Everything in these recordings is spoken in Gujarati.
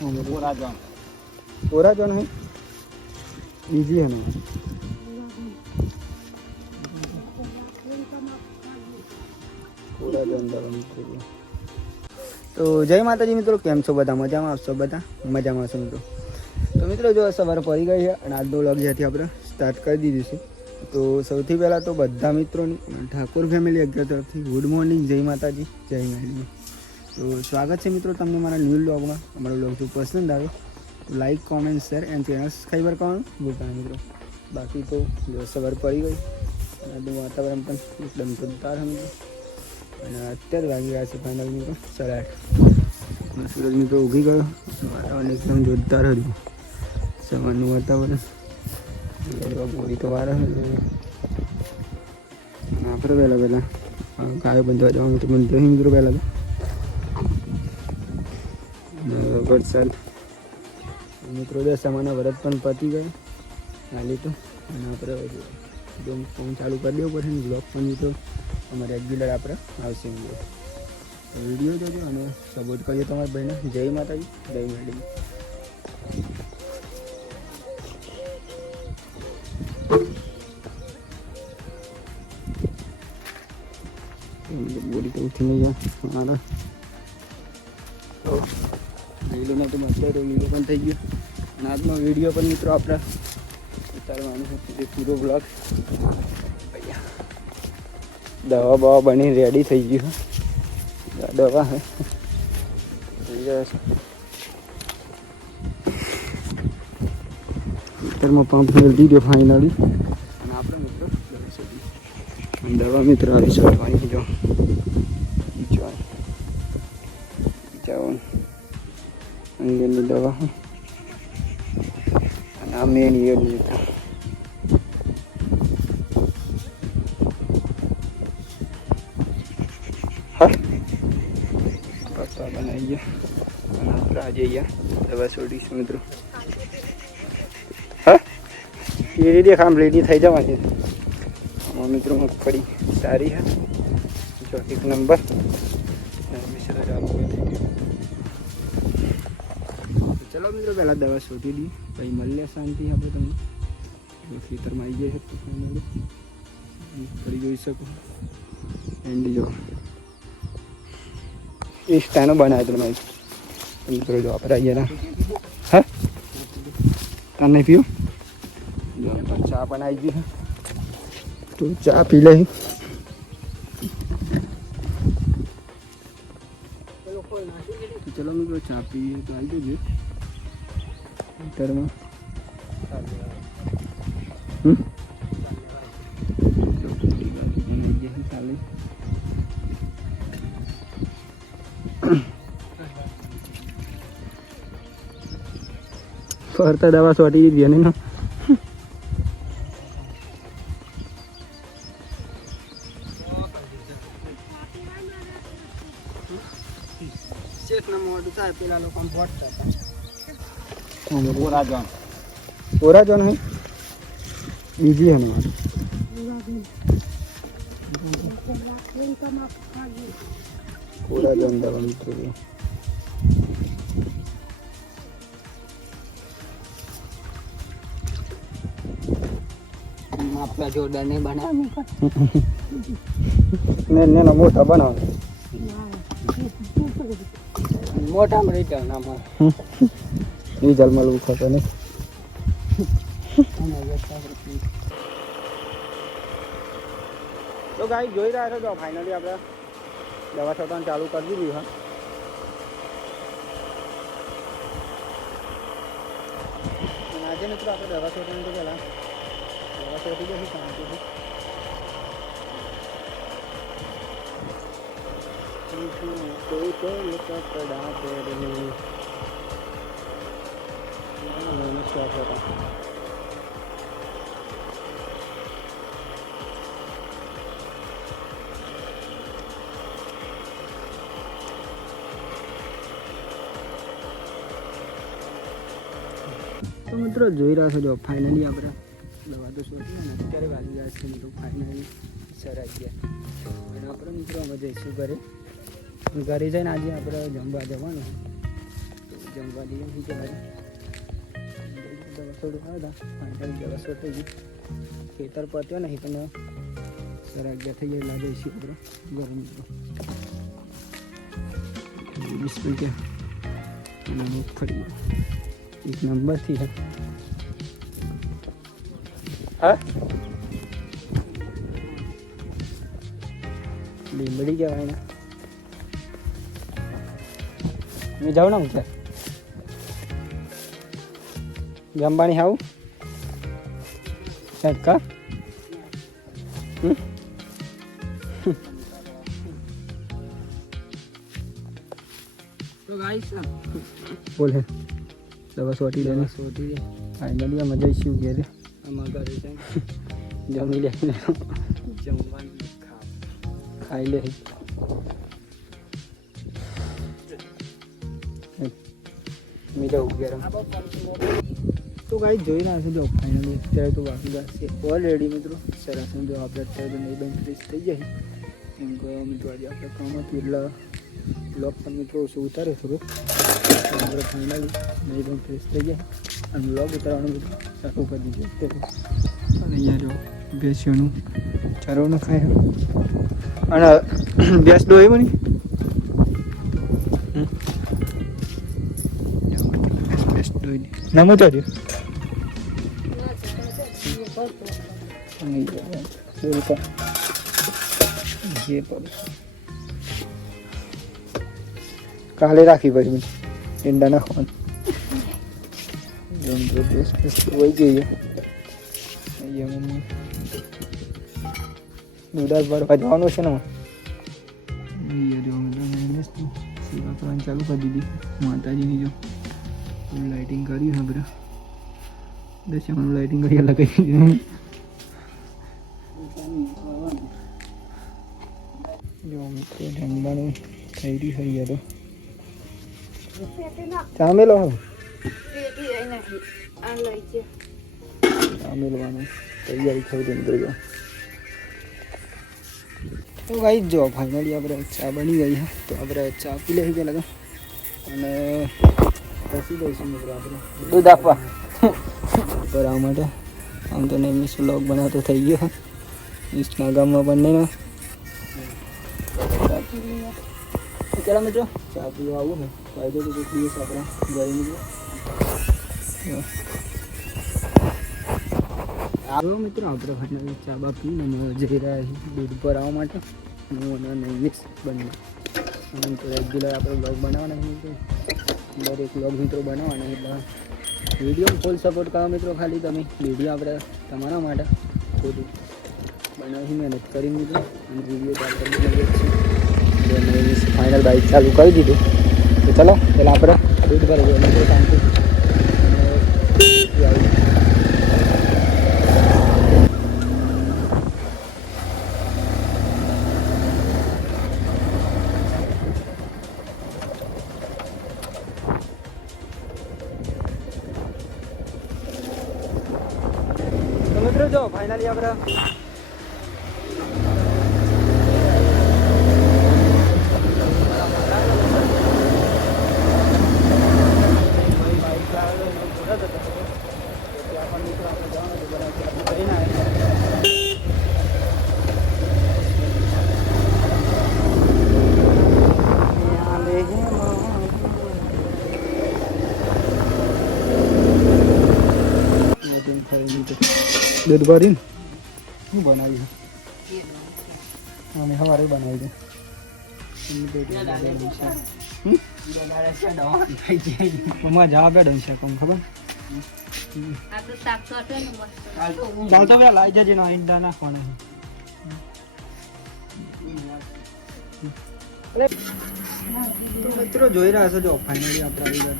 पूरा जन है इजी है ना पूरा जन दवा मित्रों तो जय माताजी मित्रों केम छो बधा मजा में आपशो बधा मजा में छो मित्रों तो मित्रों जो सवार पड़ी गई है और आज व्लॉग ज्यांथी આપણે स्टार्ट कर दीधुं छे तो સૌથી પહેલાં તો બધા મિત્રોની ઠાકોર ફેમિલી અગિયાર તરફથી ગુડ મોર્નિંગ જય માતાજી જય મેળવી તો સ્વાગત છે મિત્રો તમને મારા ન્યૂ વ્લોગમાં અમારો વ્લોગ જો પસંદ આવે તો like comment share and channel subscriber કરવાનું ભૂલતા નહીં મિત્રો બાકી તો જો સવાર પડી ગઈ અને વાતાવરણ પણ એકદમ જોરદાર છે મિત્રો અને અત્યારે વાગી ગયા છે ફાઇનલ મિત્રો 8:30 સૂરજ મિત્રો ઉગી ગયો વાતાવરણ એકદમ જોરદાર હતું સવારનું વાતાવરણ પૂરી તો વાર આપણે પહેલાં ગાયો બંધવા જવાનું તો બંધ મિત્રો પહેલાં તો વરસાદ મિત્રો દશામાના વ્રત પણ પતી ગયો હાલી તો અને આપણે જો ફોન ચાલુ કરી દેવો પડશે ને બ્લોગ પણ મિત્રો અમારે રેગ્યુલર આપણે આવશે મિત્રો વિડીયો જોજો અને સપોર્ટ કરજો તમારી ભાઈને જય માતાજી જય મેડમ બોડી તો ઉઠી નહીં જાય મારા લીલું નથી મસ્ત તો લીલું પણ થઈ ગયું અને આજનો વિડીયો પણ મિત્રો આપણે ઉતારવાનો છે પૂરો બ્લોગ દવા બવા બની રેડી થઈ ગયું દવા હે થઈ જાય છે ખેતરમાં પંપ મેળ દીધો ફાઇનલી અને આપણે મિત્રો દવા મિત્રો આવી શકવાની જો અંગેની દવા અને આ મેન ઈયરની હા પપ્પા બનાવી ગયા અને આપણે આજે અહીંયા દવા છોડીશું મિત્રો હા એ રીતે કામ રેડી થઈ જવાની આમાં મિત્રો મગફળી સારી છે જો એક નંબર ચલો મિત્રો પહેલાં દવા શોધી દી પછી મળીએ શાંતિ આપણે તમને ખેતરમાં આવી જાય છે કરી જોઈ શકો એન્ડ જો એ સ્ટાનો બનાવ્યો તમે મિત્રો જો આપણે અહીંયા હા તાર નહીં પીવું જો ચા પણ આવી ગઈ તો ચા પી લે ચલો મિત્રો ચા પીએ તો આવી જજો ખેતરમાં ફરતા દવા સોટી દીધી ને પેલા લોકો पूरा जन है इजी है ना पूरा जन दवा मित्रों आपका जोरदार नहीं बना ने ना मोटा बना मोटा में रिटर्न नाम ये जलमल खाता नहीं तो गाइस જોઈ રહ્યા છો તો ફાઇનલી આપણે દવા છોડવાનું ચાલુ કરી દીધું હા અને આજે મિત્રો આપણે દવા છોડવાનું તો પહેલાં દવા છોડી દઈશું શાંતિથી तो મિત્રો જોઈ રહ્યા છો જો ફાઇનલી આપણે દવા તો શોધી ને અત્યારે વાગી ગયા છે મિત્રો ફાઇનલી 11:30 અને આપણે મિત્રો અમે જઈશું ઘરે જઈને આજે આપણે જમવા જવાનું જમવા જઈએ બીજે મારી દવા થોડું ખાધા ફાઇનલ દવા શોટ થઈ ગઈ ખેતર પત્યો નહીં પણ 11:30 થઈ જાય લાગે છે આપણે ગરમી બિસ્કુટ કે મગફળી એક નંબરથી હે હા લીંબડી કહેવાય ને મેં જાઉં ને હું જમવાની આવું કા તો ગાઈસ બોલે દવા સોટી દે ફાઇનલી મજા આવીશું ઘેરે આમાં ઘરે છે જમી લે જમવાનું ખાઈ લે મેં જવું ગરમ તો ગાઈસ જોઈ રહ્યા છો જો ફાઇનલી અત્યારે તો વાગી ગયા છે ઓલરેડી મિત્રો સરસ જો આપણે અત્યારે તો નહીં બંધ ફ્રેશ થઈ જાય એમ કહો મિત્રો આજે આપણે કામ હતું એટલે બ્લોગ પણ મિત્રો ઓછું ઉતારે થોડુંક આપણે ફાઇનલી નહીં બંધ ફ્રેશ થઈ જાય અને બ્લોગ ઉતારવાનું મિત્રો ચાલુ કરી દીધું અત્યારે અને અહીંયા જો ભેંસોનું ચરવનું ખાય અને ભેંસ દોઈ બની ભેંસ દોઈ નામ જ આવ્યું કાલે રાખી પછી ઈંડા નાખવાનું હોય જઈએ દૂધ ભરવા જવાનું છે ને સેવા કરવાની ચાલુ કરી દીધી માતાજીની જો લાઇટિંગ કર્યું છે બધા દશામાનું લાઇટિંગ કરી લગાવી દીધું જો મિત્રો જમવાનું થઈ રહ્યું છે તો ચામેલો ચામેલવાનું તૈયારી થઈ ગઈ મિત્રો જો તો ગાઈ જો ફાઇનલી આપણે ચા બની ગઈ છે તો આપણે ચા પી લઈ ગયા લગા અને પછી દઈશું મિત્રો આપણે દૂધ આપવા પર આવવા માટે આમ તો નહીં મિસ વ્લોગ બનાવતો થઈ ગયો ઇન્સ્ટા ગામમાં બંનેનો ચાલો મિત્રો ચા પીવા આવું ને ફાયદો તો કોઈ દિવસ આપણે ઘરે મિત્રો મિત્રો આપણે ફાઇનલી ચા બા પીને જઈ રહ્યા છીએ દૂધ પર આવવા માટે હું અને મિક્સ બંને તો રેગ્યુલર આપણે બ્લોગ બનાવવાના મિત્રો દરેક બ્લોગ મિત્રો બનાવવાના એટલે વિડીયો ફૂલ સપોર્ટ કરવા મિત્રો ખાલી તમે વિડીયો આપણે તમારા માટે ખોટું બનાવી મહેનત કરી મિત્રો અને વિડીયો ચાલુ કરી ફાઇનલ બાઇક ચાલુ કરી દીધું તો ચલો પહેલાં આપણે દૂધ ભરી દઈએ મિત્રો શાંતિ મિત્રો જો ફાઇનલી આપણે દૂધ ભરીને શું બનાવ્યું અમે સવારે બનાવી દઉં મજા આવે ડંશે કમ ખબર ચાલ તો પેલા લાઈ જજે ના ઈંડા નાખવાના તો મિત્રો જોઈ રહ્યા છો જો ફાઇનલી આપણે આવી ગયા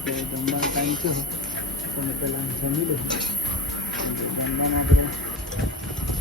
છીએ જમવાનો ટાઈમ છે તો પહેલાં જમી લઈએ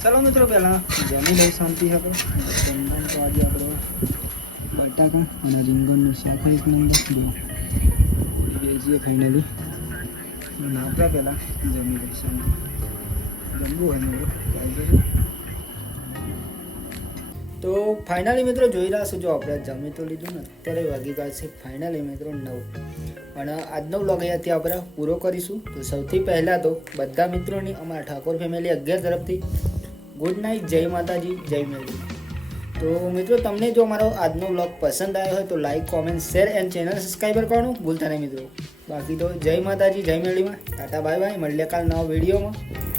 ચાલો મિત્રો પહેલાં જમી લઈ શાંતિ આપણે જમવાનું તો આજે આપણે બટાકા અને રીંગણનું શાક એક નંબર બેસીએ ફાઇનલી અને આપણે પહેલાં જમી લઈ શાંતિ જમવું હોય મિત્રો તો ફાઇનલી મિત્રો જોઈ રહ્યા છો જો આપણે જમી તો લીધું ને અત્યારે વાગી ગયા છે ફાઇનલી મિત્રો 9 અને આજનો વ્લોગ અહીંયાથી આપણે પૂરો કરીશું. તો સૌથી પહેલાં તો બધા મિત્રોની અમારા ઠાકોર ફેમિલી 11 તરફથી ગુડ નાઇટ, જય માતાજી, જય મેલડી. તો મિત્રો તમને જો અમારો આજનો વ્લોગ પસંદ આવ્યો હોય તો like, comment, share and channel subscriber કરવાનું ભૂલતા નહીં મિત્રો. બાકી તો જય માતાજી, જય મેલડીમાં ટાટા બાય બાય. મળીએ કાલ નવા વિડીયોમાં.